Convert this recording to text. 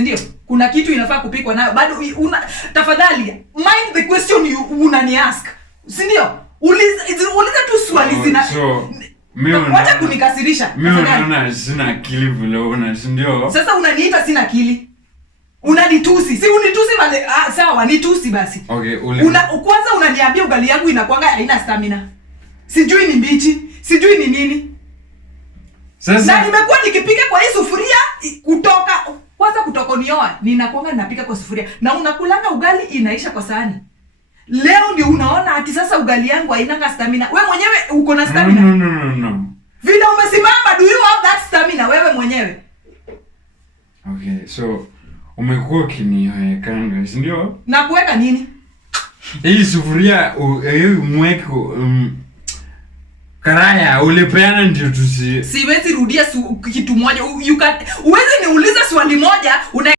Ndio, kuna kitu inafaa kupikwa nayo. Bado tafadhali mind the question you unani-ask. Si ndio? Uliza tu swali zina. So, wacha kunikasirisha. Mimi naona sina akili vile una, si ndio? Sasa unaniita sina akili. Unanitusi. Si unitusi wale sawa, nitusi basi. Okay, kwanza unaniambia ugali yangu inakuanga haina stamina. Sijui ni mbichi, sijui ni nini. Sasa na nimekuwa nikipika kwa hii sufuria kutoka nioa, ninakuanga ninapika kwa sufuria na unakulanga ugali inaisha kwa sahani. Leo ndio unaona ati sasa ugali yangu haina stamina. Wewe mwenyewe uko na stamina? No. Vile umesimama, do you have that stamina wewe mwenyewe? Okay, so umekuwa ukiniwekanga, si ndio? Na kuweka nini? Hii sufuria umweko karaya ulipeana ndio tusi. Siwezi rudia kitu moja. Uwezi niuliza swali moja